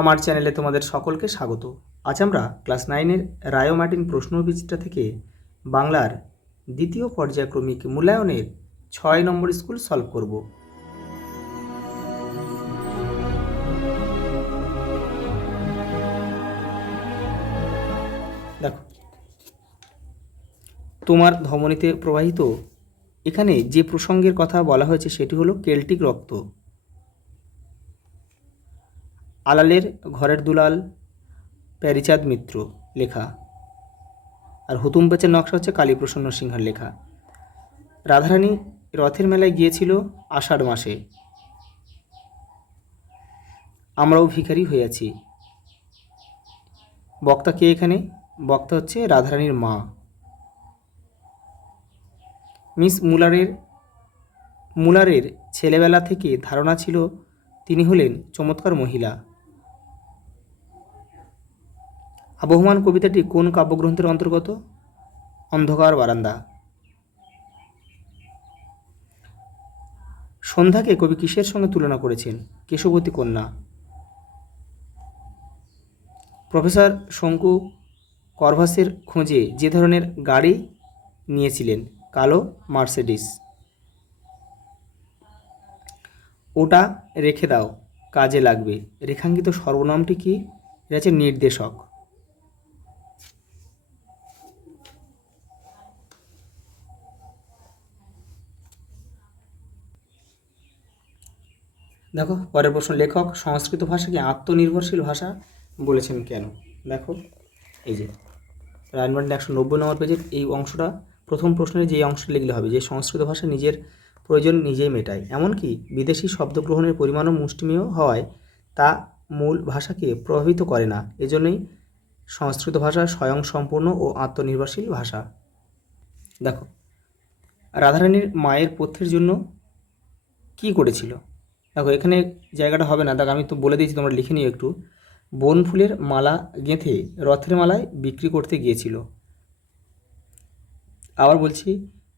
আমার চ্যানেলে তোমাদের সকলকে স্বাগত। আজ আমরা ক্লাস 9-এর রায়ো মার্টিন প্রশ্নবিচিত্রা থেকে বাংলার দ্বিতীয় পর্যায়ক্রমিক মূল্যায়নের 6 নম্বর স্কুল সলভ করব। দেখো, তোমার ধমনীতে প্রবাহিত এখানে যে প্রসঙ্গের কথা বলা হয়েছে সেটি হলো কেল্টিক রক্ত। আলালের ঘরের দুলাল প্যারিচাঁদ মিত্র লেখা, আর হুতুম প্যাচের নকশা হচ্ছে কালীপ্রসন্ন সিংহের লেখা। রাধারানী রথের মেলায় গিয়েছিল আষাঢ় মাসে, আমরাও ভিখারি হইয়াছি। বক্তা কে এখানে? বক্তা হচ্ছে রাধারানীর মা। মিস মুলারের ছেলেবেলা থেকে ধারণা ছিল তিনি হলেন চমৎকার মহিলা। আবহমান কবিতাটি কোন কাব্যগ্রন্থের অন্তর্গত? অন্ধকার বারান্দা। সন্ধ্যাকে কবি কিসের সঙ্গে তুলনা করেছেন? কেশবতী কন্যা। প্রফেসর শঙ্কু করভাসের খোঁজে যে ধরনের গাড়ি নিয়েছিলেন? কালো মার্সেডিস। ওটা রেখে দাও, কাজে লাগবে। রেখাঙ্কিত সর্বনামটি কি? এটা হচ্ছে নির্দেশক। দেখো পরের প্রশ্ন, লেখক সংস্কৃত ভাষাকে আত্মনির্ভরশীল ভাষা বলেছেন কেন? দেখো এই যে রায়নমার্টিন 190 নম্বর পেজের এই অংশটা, প্রথম প্রশ্নের যে অংশটা লিখলে হবে যে সংস্কৃত ভাষা নিজের প্রয়োজন নিজেই মেটায়, এমনকি বিদেশি শব্দ গ্রহণের পরিমাণও মুষ্টিমেয় হওয়ায় তা মূল ভাষাকে প্রভাবিত করে না। এজন্যই সংস্কৃত ভাষা স্বয়ংসম্পূর্ণ ও আত্মনির্ভরশীল ভাষা। দেখো, রাধারানীর মায়ের পথ্যের জন্য কি করেছিল? দেখো এখানে জায়গাটা হবে না, দেখো আমি তো বলে দিয়েছি, তোমরা লিখে নিও একটু। বন ফুলের মালা গেঁথে রথের মালায় বিক্রি করতে গিয়েছিল। আবার বলছি,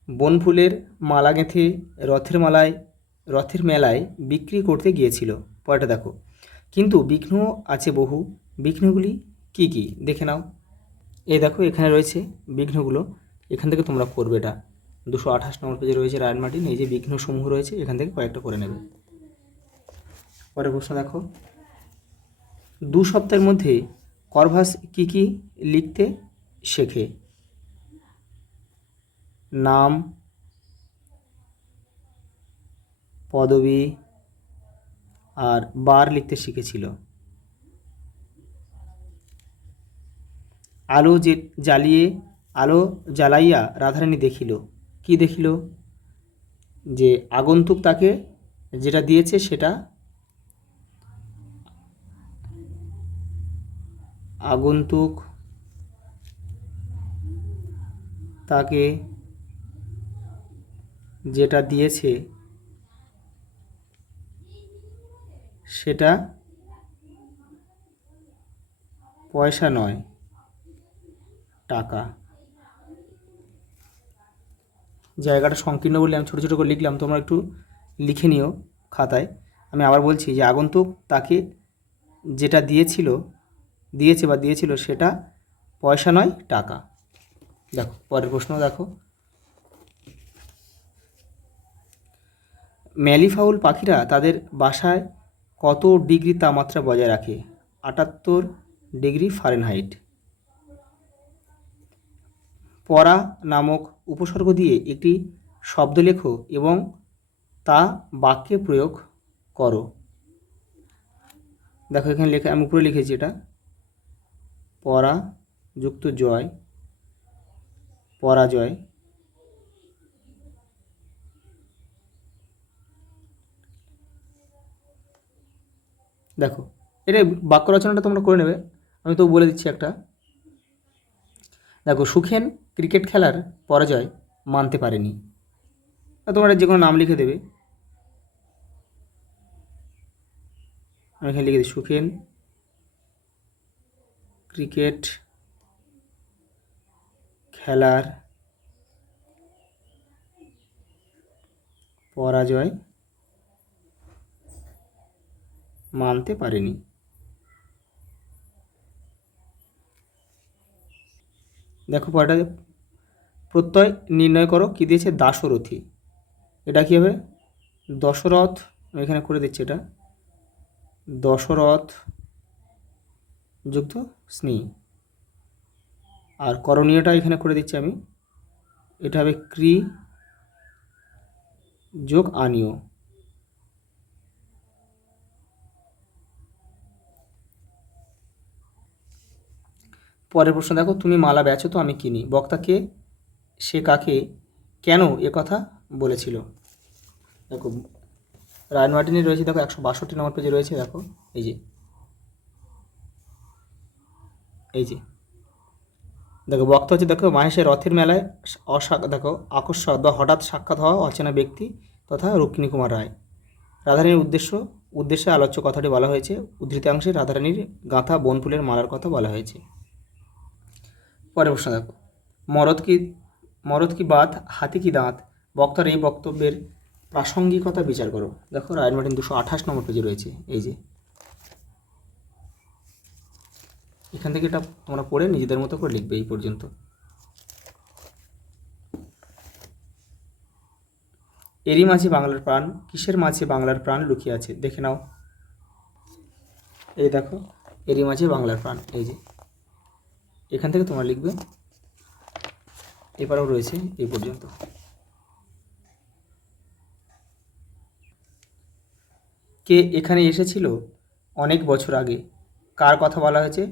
বন ফুলের মালা গেঁথে রথের মেলায় বিক্রি করতে গিয়েছিল। পরেরটা দেখো, কিন্তু বিঘ্ন আছে বহু। বিঘ্নগুলি কি কি দেখে নাও। এই দেখো এখানে রয়েছে বিঘ্নগুলো, এখান থেকে তোমরা করবে। এটা 228 নম্বর পেজে রয়েছে রায়ন মার্টিন, এই যে বিঘ্নসমূহ রয়েছে এখান থেকে কয়েকটা করে নেবে। পরের প্রশ্ন দেখো, 2 সপ্তাহের মধ্যে করভাস কি কি লিখতে শেখে? নাম, পদবী আর বার লিখতে শিখেছিল। আলো জ্বালাইয়া রাধারানী দেখিল। কি দেখিল? যে আগন্তুক তাকে যেটা দিয়েছে সেটা, আগন্তুক তাকে যেটা দিয়েছে সেটা পয়সা নয়, টাকা। জায়গাটা সংকীর্ণ বলে আমি ছোটো ছোটো করে লিখলাম, তোমরা একটু লিখে নিও খাতায়। আমি আবার বলছি যে আগন্তুক তাকে যেটা দিয়েছিল সেটা পয়সা নয়, টাকা। দেখো পরের প্রশ্ন দেখো, ম্যালিফাউল পাখিরা তাদের বাসায় কত ডিগ্রি তাপমাত্রা বজায় রাখে? 78 ডিগ্রি ফারেনহাইট। পরা নামক উপসর্গ দিয়ে একটি শব্দ লেখো এবং তা বাক্যে প্রয়োগ করো। দেখো এখানে লেখা, আমি উপরে লিখেছি এটা, পরা যুক্ত জয়, পরাজয়। দেখো এটা বাক্য রচনাটা তোমরা করে নেবে, আমি তো বলে দিচ্ছি একটা। দেখো, সুখেন ক্রিকেট খেলার পরাজয় মানতে পারেনি। তোমরা যে কোনো নাম লিখে দেবে। আমি এখানে লিখে দিই সুখেন ক্রিকেট খেলার পরাজয় মানতে পারেনি। দেখো পরেটা, প্রত্যয় নির্ণয় করো, কী দিয়েছে, দাশরথী। এটা কী হবে, দশরথ, আমি এখানে করে দিচ্ছি, এটা দশরথ যুক্ত স্নি। আর করণীয়টা এখানে করে দিচ্ছি আমি, এটা হবে ক্রি যোগ আনীয়। পরের প্রশ্ন দেখো, তুমি মালা বেচো তো আমি কিনি, বক্তা কে, সে কাকে, কেন এ কথা বলেছিল। দেখো রায়ন মার্টিনের রয়েছে, দেখো 162 নম্বর পেজে রয়েছে, দেখো এই যে, এই যে দেখো বক্তা হচ্ছে, দেখো মাহেশের রথের মেলায় দেখো আকস্মাৎ বা হঠাৎ সাক্ষাৎ হওয়া অচেনা ব্যক্তি তথা রুক্মিণী কুমার রায়। রাধারানীর উদ্দেশ্যে আলোচ্য কথাটি বলা হয়েছে, উদ্ধৃতাংশে রাধারানীর গাঁথা বনফুলের মালার কথা বলা হয়েছে। পরের প্রশ্ন দেখো, মরদ কি বাত, হাতি কি দাঁত, বক্তার এই বক্তব্যের প্রাসঙ্গিকতা বিচার করো। দেখো রায়ন মার্টিন 228 নম্বর পেজে রয়েছে, এই যে, এখান থেকে এটা তোমরা পড়ে নিজেদের মতো করে লিখবে এই পর্যন্ত। এরই মাঝে বাংলার প্রাণ, কিসের মাঝে বাংলার প্রাণ লুকিয়ে আছে, দেখে নাও। এই দেখো, এরই মাঝে বাংলার প্রাণ, এই যে, এখান থেকে তোমরা লিখবে, এবারেও রয়েছে এই পর্যন্ত। কে এখানে এসেছিল অনেক বছর আগে, কার কথা বলা হয়েছে,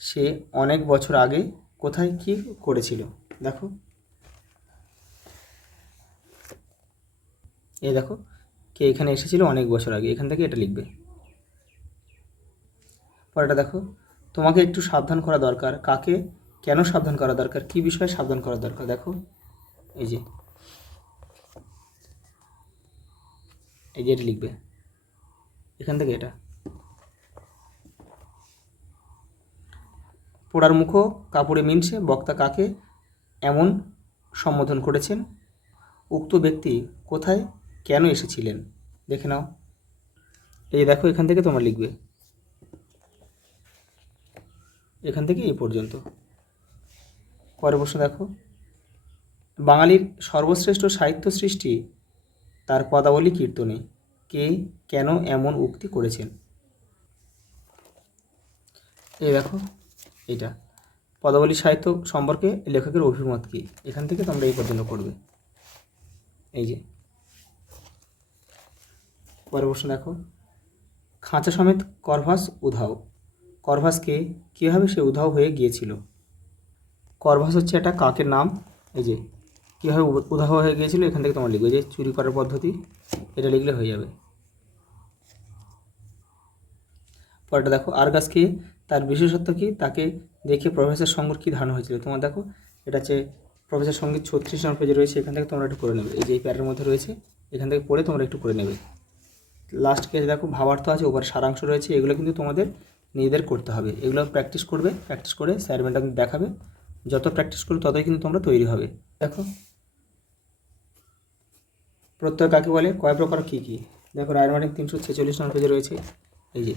সে অনেক বছর আগে কোথায় কি করেছিল। দেখো এই দেখো, কে এখানে এসেছিল অনেক বছর আগে, এখান থেকে এটা লিখবে। পরেটা দেখো, তোমাকে একটু সাবধান করা দরকার, কাকে কেন সাবধান করা দরকার, কি বিষয়ে সাবধান করা দরকার। দেখো এই যে, এটা লিখবে এখান থেকে, এটা পোড়ার মুখো কাপড়ে মিনছে, বক্তা কাকে এমন সম্বোধন করেছেন, উক্ত ব্যক্তি কোথায় কেন এসেছিলেন, দেখে নাও। এই দেখো, এখান থেকে তোমরা লিখবে, এখান থেকে এই পর্যন্ত। পরের প্রশ্ন দেখো, বাঙালির সর্বশ্রেষ্ঠ সাহিত্য সৃষ্টি তার পদাবলী কীর্তনে, কে কেন এমন উক্তি করেছেন। এই দেখো, এইটা পদাবলী সাহিত্য সম্পর্কে লেখকের অভিমত কী, এখান থেকে তোমরা এই পর্যন্ত করবে, এই যে। পরের প্রশ্ন দেখো, খাঁচা সমেত করভাস উধাও, করভাসকে কীভাবে সে উধাও হয়ে গিয়েছিল। করভাস হচ্ছে একটা কাকের নাম, এই যে, কীভাবে উধাও হয়ে গিয়েছিল, এখান থেকে তোমার লিখবে, যে চুরি করার পদ্ধতি, এটা লিখলে হয়ে যাবে। পরেরটা দেখো, আরগাসকে তার বিশেষত্ব কী, তাকে দেখে প্রফেসর সঙ্গর কী ধারণা হয়েছিল। তোমার দেখো এটা হচ্ছে প্রফেসর সঙ্গীত 36 নম্বর পেজে রয়েছে, এখান থেকে তোমরা একটু করে নেবে, এই যে এই প্যারের মধ্যে রয়েছে, এখান থেকে পড়ে তোমরা একটু করে নেবে। লাস্ট কেস দেখো, ভাবার্থ আছে, ওপরে সারাংশ রয়েছে, এগুলো কিন্তু তোমাদের নিজেদের করতে হবে, এগুলো প্র্যাকটিস করবে, প্র্যাকটিস করে স্যার ম্যাডাম দেখাবে, যত প্র্যাকটিস করবে ততই কিন্তু তোমরা তৈরি হবে। দেখো প্রত্যয় কাকে বলে, কয় প্রকার কী কী, দেখো রায়ন মার্টিন 346 নম্বর পেজে রয়েছে, এই যে,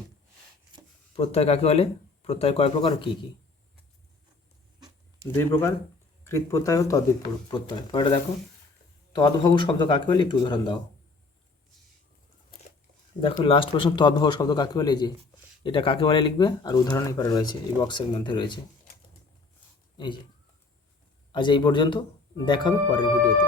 প্রত্যয় কাকে বলে, প্রত্যয় কয় প্রকার ও কী কী, 2 প্রকার, কৃত প্রত্যয় ও তদ্ধিত প্রত্যয়। পরেটা দেখো, তদ্ভব শব্দ কাকে বলে, একটু উদাহরণ দাও। দেখো লাস্ট প্রশ্ন, তদ্ভব শব্দ কাকে বলে, এই যে, এটা কাকে বলে লিখবে, আর উদাহরণ এপারে রয়েছে, এই বক্সের মধ্যে রয়েছে, এই যে। আজ এই পর্যন্ত, দেখা হবে পরের ভিডিওতে।